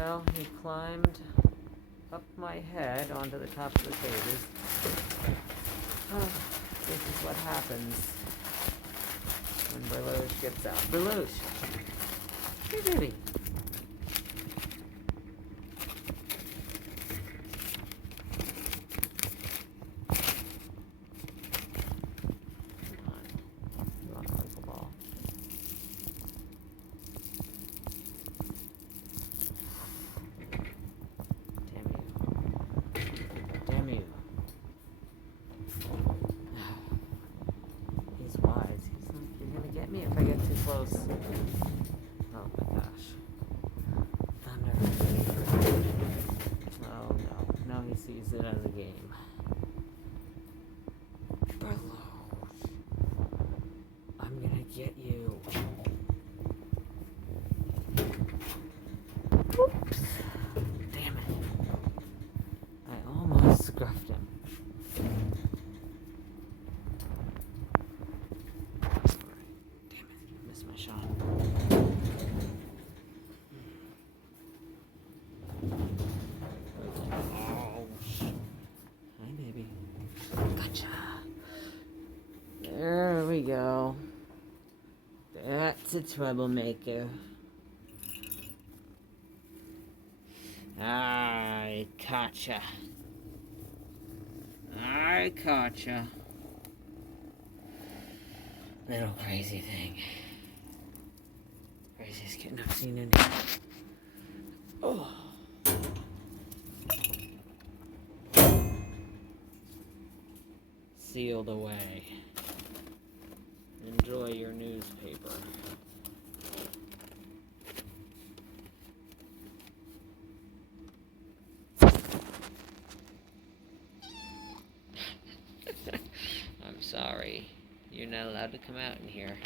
Well, he climbed up my head onto the top of the cages. Oh, this is what happens when Berloge gets out. Berloge! Hey, baby! Come on. You want a purple ball. Damn you. He's wise. He's like, you're gonna get me if I get too close. Oh my gosh. Thunder. Oh no. No, he sees it as a game. Berloge. I'm gonna get you. Oops. Damn it. I almost scruffed him. Damn it, I missed my shot. Oh, hi, baby. Gotcha. There we go. That's a troublemaker. I gotcha. I gotcha. Little crazy thing. Craziest kitten I've seen in here. Oh. Sealed away. Enjoy your newspaper. I'm sorry. You're not allowed to come out in here.